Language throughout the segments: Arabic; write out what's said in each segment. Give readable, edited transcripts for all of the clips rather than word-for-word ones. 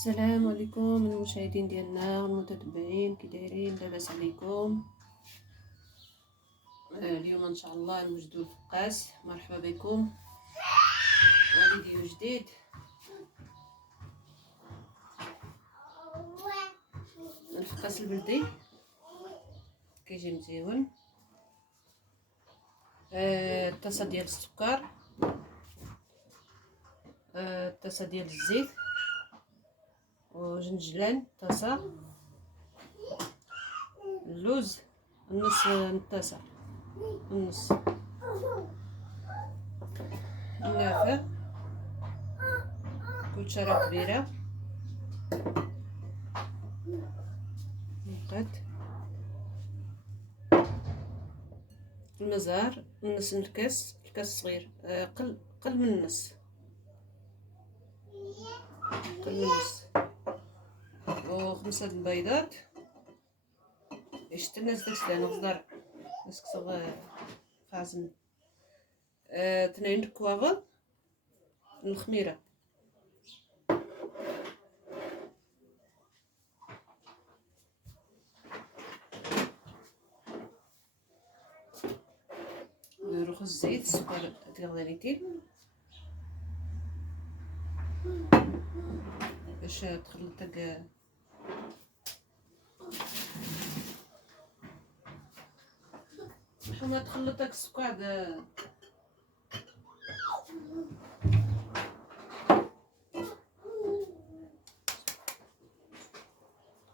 السلام عليكم المشاهدين ديالنا والمتتبعين، كي دايرين؟ لاباس عليكم؟ اليوم ان شاء الله نوجدوا الفقاس. مرحبا بكم فيديو جديد. الفقاس البلدي كيجي مزيون. الطاسه ديال السكر، الطاسه ديال الزيت وجنجلان، طاسه اللوز، النص الطاسه، النص النافع، كلشره كبيره، نقاد المزار، نص الكاس صغير، قل من النص، قل من النص، و5 البيضات. شت الناس داك السنه غزدر ناس كسغ خازن. 2 كواغل الخميره، رخص الزيت، السكر ديال غليتين باش تخلط داك حنا تخلط داك السكر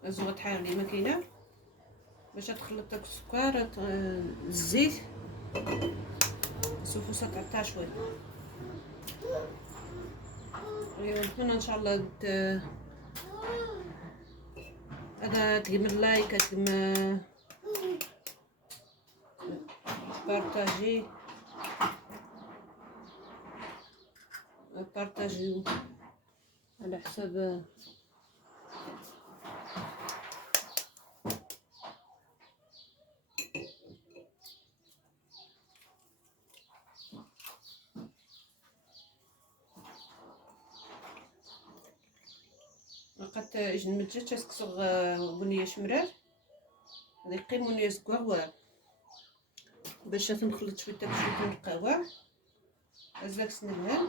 زوغ تحال لي ماكينه باش تخلط داك السكر. الزيت سوفوسه تعطيها شويه. ايوا نتمنى ان شاء الله هذا تقيم اللايك، تقيم بارطاجيو على حساب لقات جن متجات تسكسغ بنيه شمرار هذه قيمونيه سكوار باش تنخلط شويه داك شويه القهوه ازاك سنلها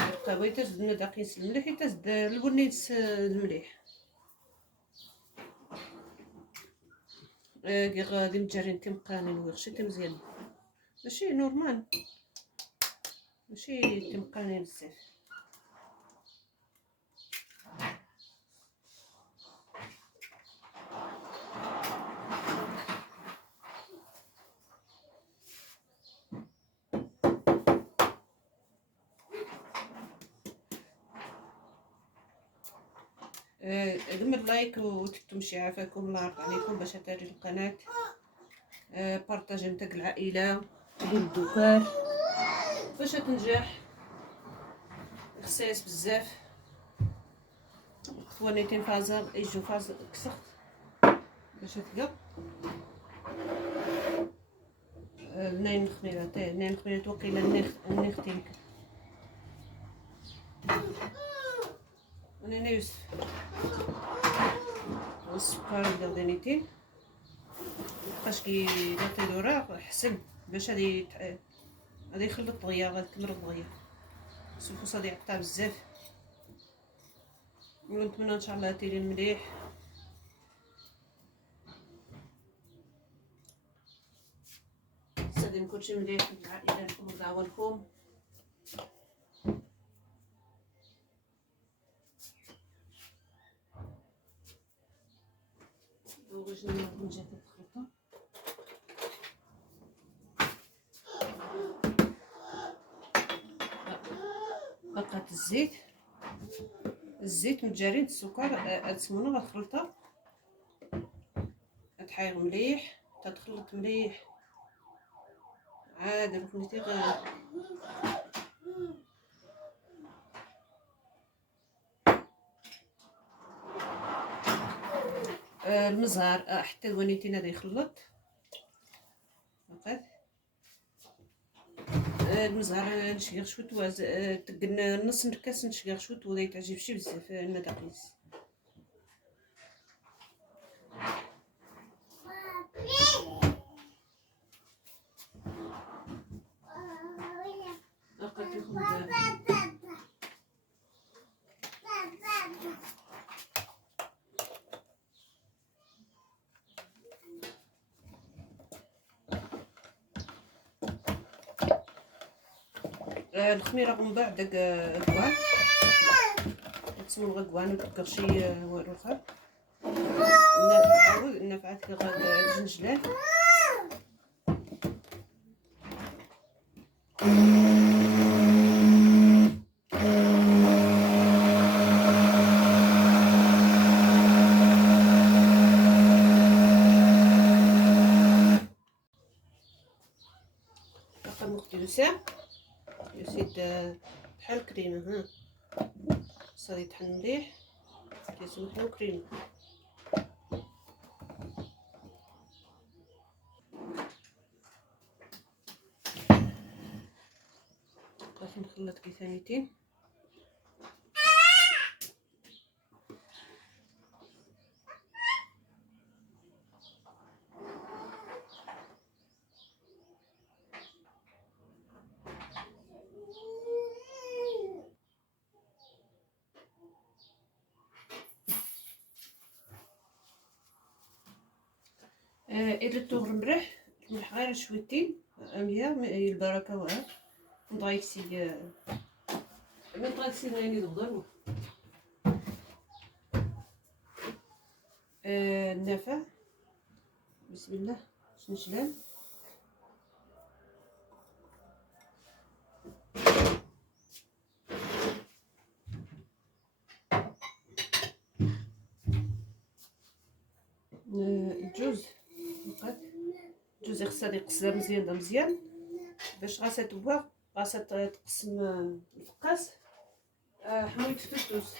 القهوه تزدنا دقيق الملح تزد البني المليح. غادي مجرين تمقانين ويغشي مزيان، ماشي نورمال، ماشي تمقانين بزاف. دمر لايك وتمشي عافاكم، الله يرضى عليكم باش تاري القناه. بارطاجي نتاع العائله ديال الدكار باش تنجح. خصيص بزاف خوانيتين فازر يجو فازر كسخت باش تلقى نين خميرات وقيله نختين انا يوسف والسكر ديال دانيتين باش كي نعطيلو راه حسن باش غادي يخلط دغيا، غادي تمرض دغيا. السلفوسه غادي يقطع بزاف، ونتمنى ان شاء الله تيرين مليح. سادين كلشي مليح العائله لكم ودعوالكم. واش نجي الخلطه بقات الزيت متجارين، السكر السمنه غتخلطها تحايغ مليح، تتخلط مليح عاد ركنتي المزهر حتى الوانيتين هذا يخلط فقط. المزهر نشقيغ شوت واز تقن نص الكاس نشقيغ شوت ولا يتعجب شي بزاف المداقيس. الخميره من بعد داك كوان تسمو غكوان ودكر شي والو اخر النافعات كي غاد الجنجلان باقي مختي وسام يزيد بحال كريمه. ها صافي يطحن مليح كيسمح له كريمه. غادي نخلط كي ثانيتين. إذا تغر مليح الملح غير شويتين أمية البركة وعاد نضايكسي من طايكسي غيني دغدر النافع بسم الله شنشلان الجوز بقات الجوز خصها يقصر مزيان باش غاسا تبوغ غاسا تقسم الفقاس حمويت فتوتوس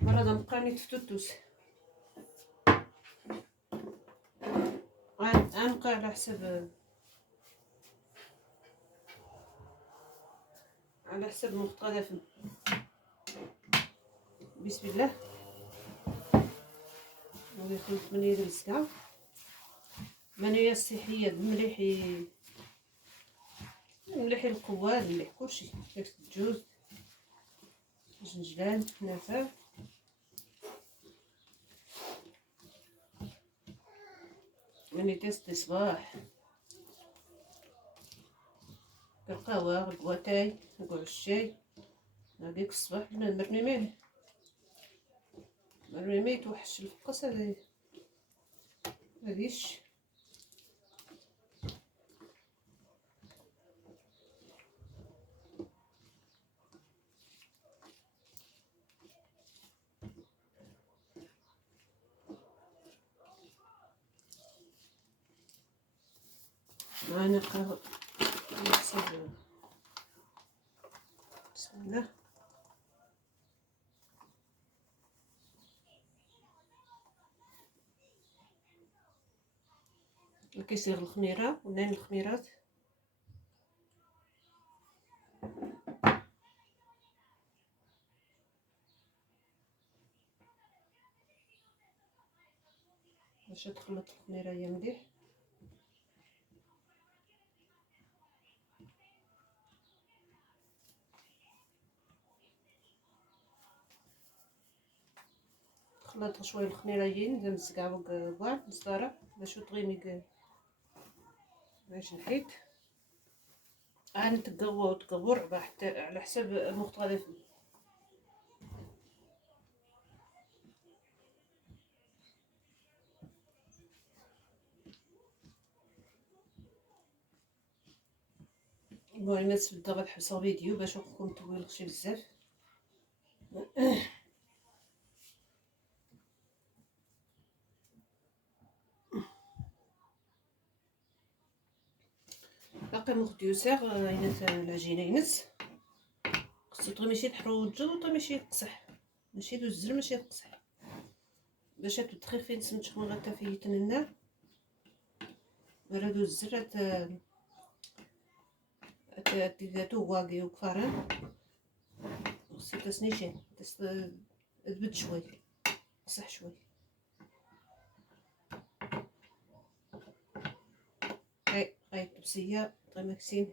مرة دنبقاني فتوتوس غنبقى على حسب المختلف. بسم الله غادي نخلط منيه السكر منيه الصحيه مليح القواد مليح كلشي داك الجوز الجنجلان نافع مني تيست صباح القهوه الكواتاي نقول الشاي هذيك الصباح مرمي توحش الفقاس هاديش معنا قهوة بسم الله كيصيغ الخميرة ونين الخميرات باش تخلط الخميرة هي مليح خلط شويه الخميرة هي ندير مسكعة كاع مسطرة باش تغيمي باش نحيد تقور حتى على حسب المختلف. المهم الناس بدا غتحبسوا فيديو باش نكون طويلشي بزاف. باقي مخدي يساغ ينس العجينه ينس خصو طغي ماشي تحروجو طغي ماشي يقصح ماشي دوز الزر ماشي يقصح باش تدخل نسمت شكون غتفيتن النار راه دوز الزر تيجاتو واقي وكفارن خصو تسنيشين تبد شوي صح شوي. هاي الطبسية طيماكسين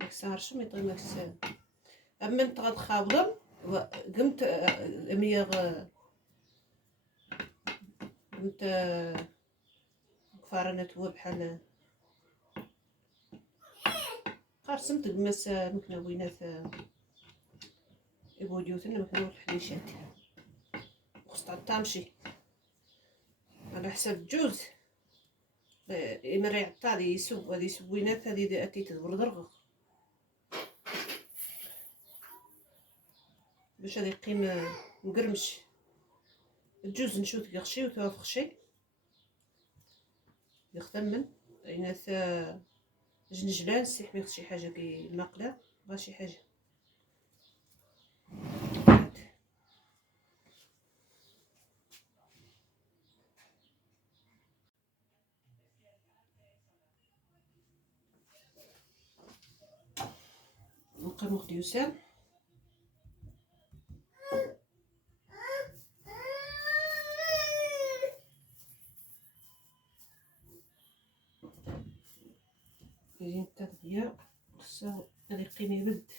مكسارش مي طيماكس اما انت غتخاوضم قمت مية قمت كفارنات هو بحال قارسمت قماس مكنوينات يبوديوتن مكنوي الحليشات خص تعطامشي على حساب جوز إما يعطى هادي يسوب هادي سوينات هادي أتي تدبر درغ باش هادي يقيم مقرمش الجوز نشوت يغشي وتوافخشي يختمن إناث جنجلان سيح ميخ شي حاجة كي الماقلة بغا شي حاجة نبقى مخ ديوسان يجي التغذية خصو هادي يقيم يبد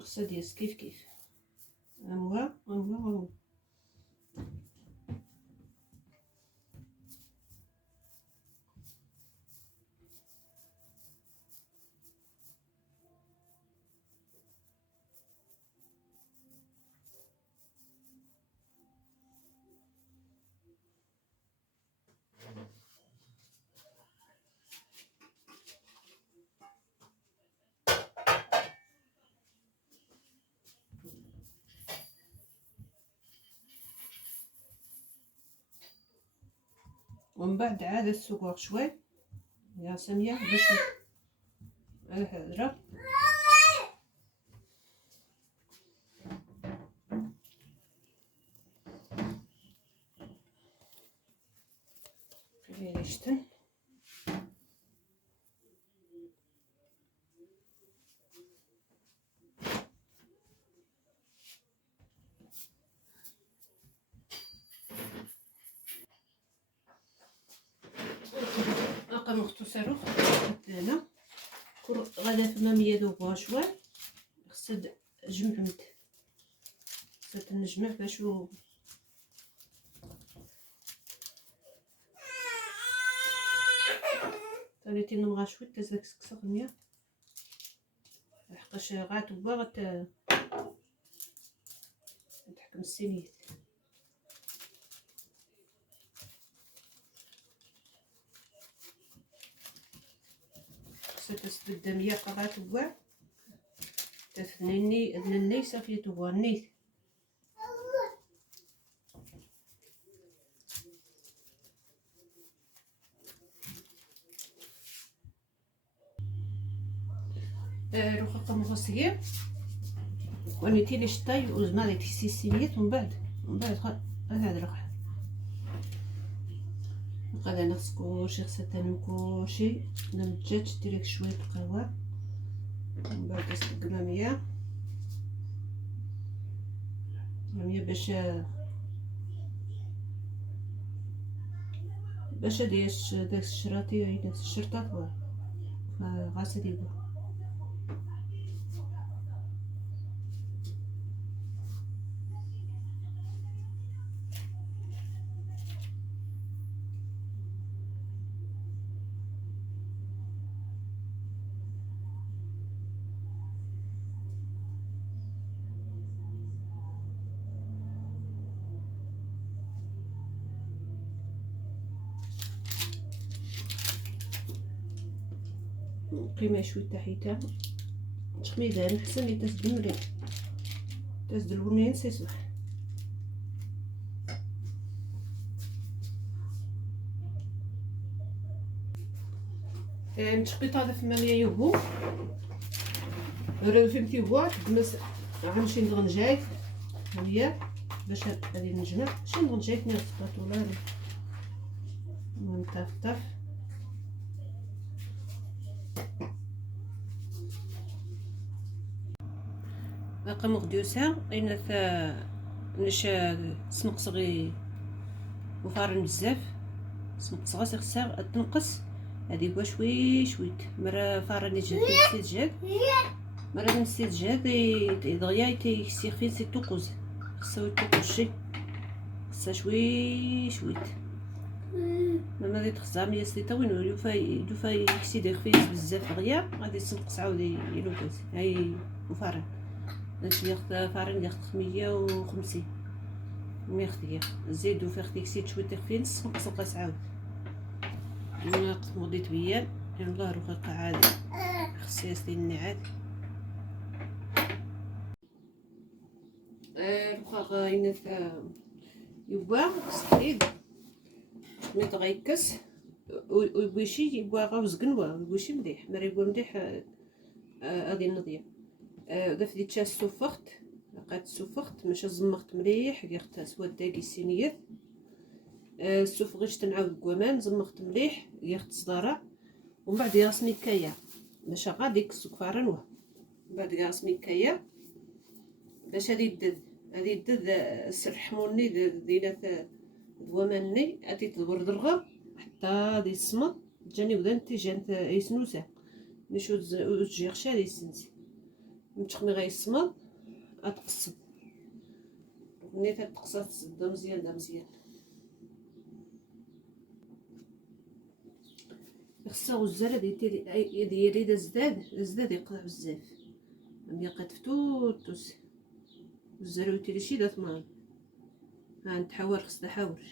خصها دياس كيف هو ومن بعد عاد السكر شوي يا سامية باش الهدرة خليه يشتن مختو صاروخ هنا كل غادا فما مية دوبها شوي خصها جمعمت خصها تنجمع باش تاني تنمغا شوي تزاك سكسق مية لحقاش غاتوبا تحكم السينيت تسد مية قطعة بواع تثنيني صافية تبوا نيت روخا قمو صغير ونيتي لي شطاي وزمالي تيسيسينيت ومن بعد هذا راه غادا نغسل كلشي خصها تنم كلشي نمجات ديريك شويه القهوه ومن بعد تسقنا مية باش داك الشراطي داك الشرطه غاسه ديالو قيمة شوي تحيتها تخميدها نحسن لي تسد البنين سيسمح نتشقيط هذا في ماليا يوبو راه فهمتي يوبو تقمص غنمشي نغنجاي هي باش هادي نجمع شي نغنجاي نيا السباطولا نطفطف. باقا مغدوسه اين نش سمقصغي وفارن بزاف. سمقصغا خصها تنقص. هادي هو شوي شويت مرة فارني جات السجاد، مرة السجاد دغيا تيسير فين سي توقوز. خصها يتوقشي، خصها شوي شويت. ماما غادي تخزر مية سليطة وين يدوفا يكسي دير فيه بزاف دغيا غادي تنقص عاود يلوكاز. هاي وفارن نمشي ناخذ فارن ياخذ 150 100 زيدو فيه تيكسي شوي تخفي نص نقص عاود. انا مضيت بيا يلاه رقيقه عادي خصيص ديال النعاد. رقاق ينف يبوا صحيد ميت غيكس ويبوشي يبوا غاوز قنوه ويبوشي مليح مرا يبوا مليح. غادي نضيع داف دي تشا سوفخت لقات سوفخت ماشي زمخت مليح قيرت سواد داكي السينيات. السوفغيش تنعاود كوامان زمخت مليح قيرت صدارة ومن بعد ياسمي كايا باش غادي السكر نوه. من بعد ياسمي كايا باش هادي يدد هادي يدد السرحموني ديالات دواماني هادي تدور درغا حتى هادي الصمت جاني ودان تيجانت يسنوسه نشو وتجي غشا هادي السنسي متخمي غيصمد غتقصد ملي تتقصد تزدا مزيان دا مزيان. خصها غزاله ديالي دا زداد يقطع بزاف ملي قطفتو توس غزالو يتيلي شي دا ثمان. ها نتحاور خصها حاور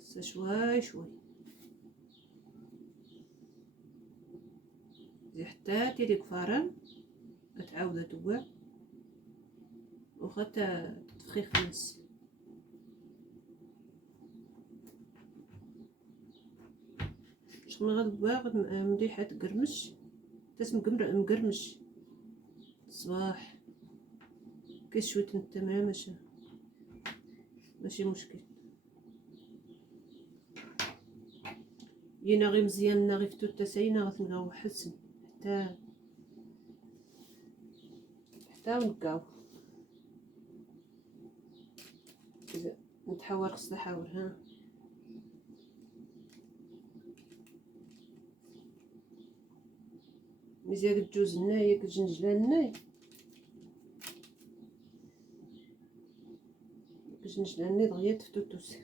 خصها شوي شوي زي حتى تيلي كفارن تعاود توا واخا تفخيخ في النص. شغل غاد مليحه تقرمش تسم مقرمش الصباح كاش شويه نتا ماشي مشكل. ينا غي مزيان غي فتو التسعينه غتنقاو حسن حتى ونقاو نتحاور خصنا حاور. ها مزيان الجوز الناي كالجنجلان الناي دغيا تفتوتوس.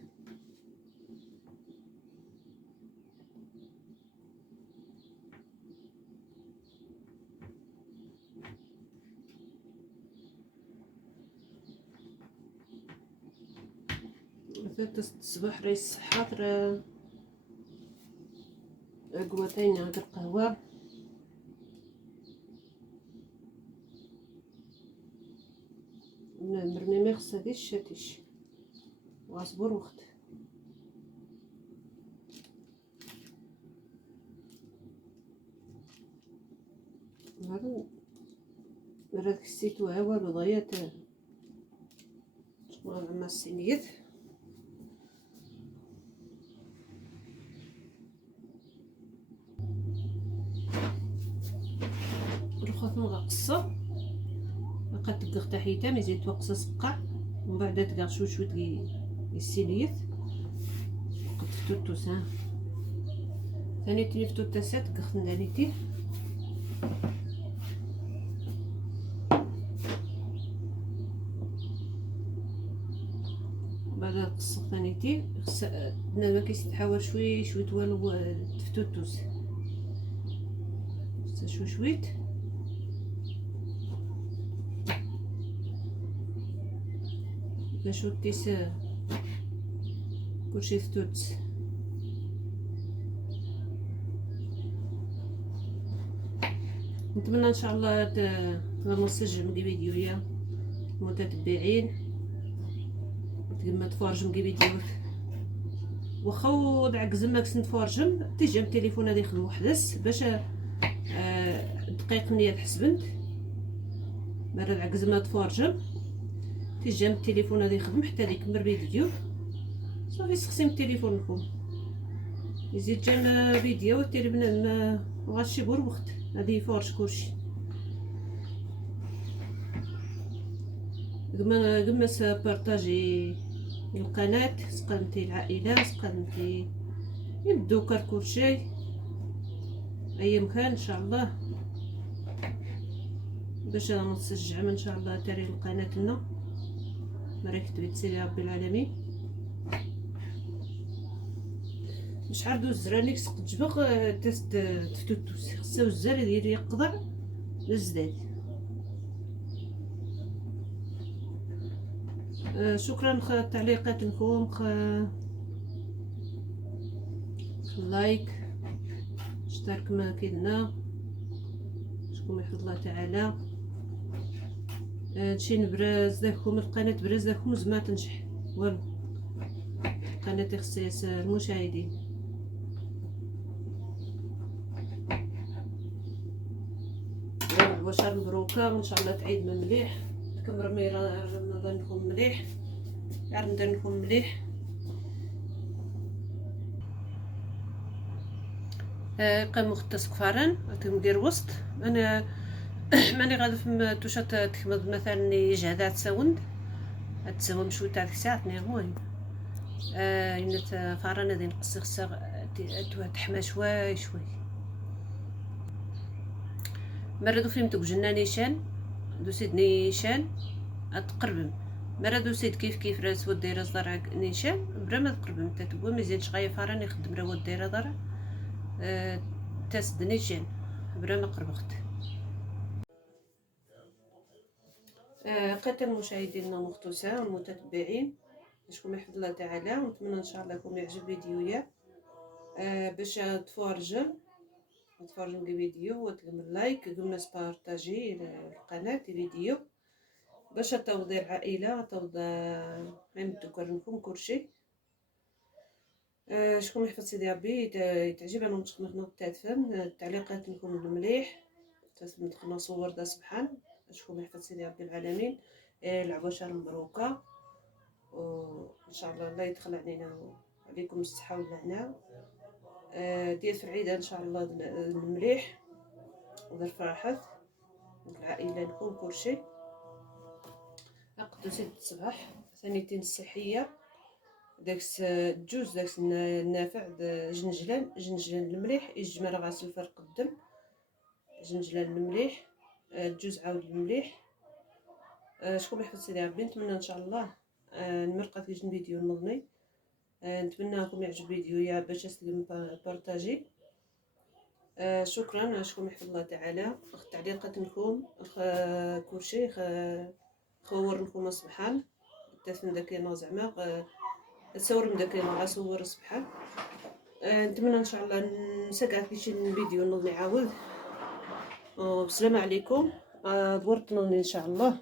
الصباح راهي الصحة راه قواتين هاد القهوة مرمي خصها ديال الشاتيش وغصبر وقت. مرات كسيتوها والو دغيا مع السينيات الخوف مغقصه بقات تقغ تحيته مزيان توقصه سقع ومن بعد تقغ شوي ديال السينيات قد فتوتوس. ها ثاني تلفتو التاسات تقغ ندانيتي بعد القصه ثانيتي خصها بنادم كيتحاول شوي والو تفتوتوس شويت كنشوف كيس كلشي فتوت. نتمنى ان شاء الله تنسجم دي فيديوهايا متتبعين كما تفرجم كي فيديوهات واخا عكز ما كنت نتفرجم تيجي التليفون هذا يخدم وحدس باش دقيق نية حسبنت مرة عكز ما تفرجم تيجي التليفون هذا يخدم حتى يكمل فيديو صافي استخدم تليفونكم يزيد جانا فيديو تيري بنادم مغاديش يقول وقت غادي يفرج كلشي. كما بارطاجي القناة، سقنتي العائلة، سقنتي يدوكر كلشي اي مكان ان شاء الله باش نتشجع ان شاء الله تاري القناة لنا مريك تبيت سيدي ربي العالمين. شحال دوز زرانيك سقط جبغ تست تفتوس خصو الزر ديالي يقضع للزداد. شكرا تعليقاتكم، لايك اشترك ما كيدنا شكون يحفظ الله تعالى. هادشي نبرز داكم القناة برز داكم زعما تنجح والو قناة اختصاص المشاهدين. البشر مبروكه ان شاء الله تعيد من مليح، تكمل رمضانكم مليح، رمضانكم مليح. قام مختص كفارن تمدير وسط انا ماني غادي في توشات تكمل مثلا يجهدات ساوند تساوم شويه تاع ساعات المهم ان فارن غادي نقص خصها تحمى شوي شوي. مرة فيلم توجنا نيشان دوسيد نيشان اتقربم مرة دوسيد كيف راس ودير زرع نيشان برا ما تقربم تتبو مزيان شغايه فارن يخدم راه ودير زرع تاسد نيشان برا ما قربخت. قتل مشاهدينا المختصة والمتتبعين نشكركم يحفظ الله تعالى، ونتمنى ان شاء الله لكم يعجب فيديويا باش تفرجوا الفيديو وتلقم لايك قمنا بارطاجي القناه الفيديو باش توضي العائله توضى نذكركم كلشي. شكون يحفظ سيدي ربي تعجب انا متخنقنا تافهم التعليقات لكم المليح تدخلنا صور دا سبحان. شكون يحفظ سيدي ربي العالمين العباشر مبروكه وان شاء الله الله يدخل علينا وعليكم الصحه والهنا ديال في العيد ان شاء الله المليح ودار فرحات العائله لكم كلشي. عقدو سيد الصباح ثانيتين الصحيه داكس الجوز داكس النافع جنجلان المليح يجمع غاسل الفرق الدم جنجلان المليح الجوز عاود المليح. شكون يحفظ سيدي ربي نتمنى ان شاء الله نمرقه في فيديو نظني نتمنى لكم يعجب فيديو يا باش تسلم بارطاجي. شكرا شكون يحفظ الله تعالى تعليقاتكم كلشي خور لكم سبحان تاسن داكينا زعما تصور مداكينا غاسور سبحان. نتمنى ان شاء الله نسقع في شي فيديو نظني عاود. والسلام عليكم دورت نظني ان شاء الله.